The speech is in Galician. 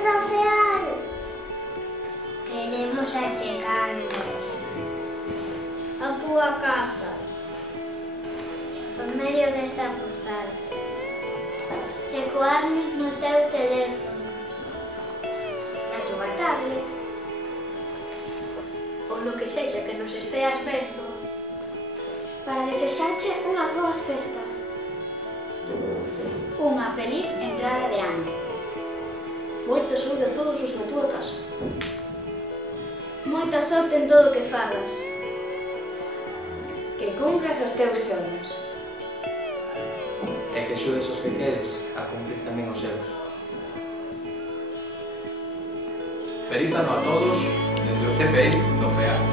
do FEAL! Queremos achegarnos a túa casa por medio desta postal e coarnos no teu teléfono, na túa tablet ou no que sexa que nos esteas vendo para desexarche unhas boas festas. Unha feliz entrada de ano. Moita saúde a todos os da túa casa. Moita sorte en todo o que fagas. Que cumpras os teus soños. E que axudes os que queres a cumplir tamén os seus. Feliz ano a todos desde o CPI do FEAL.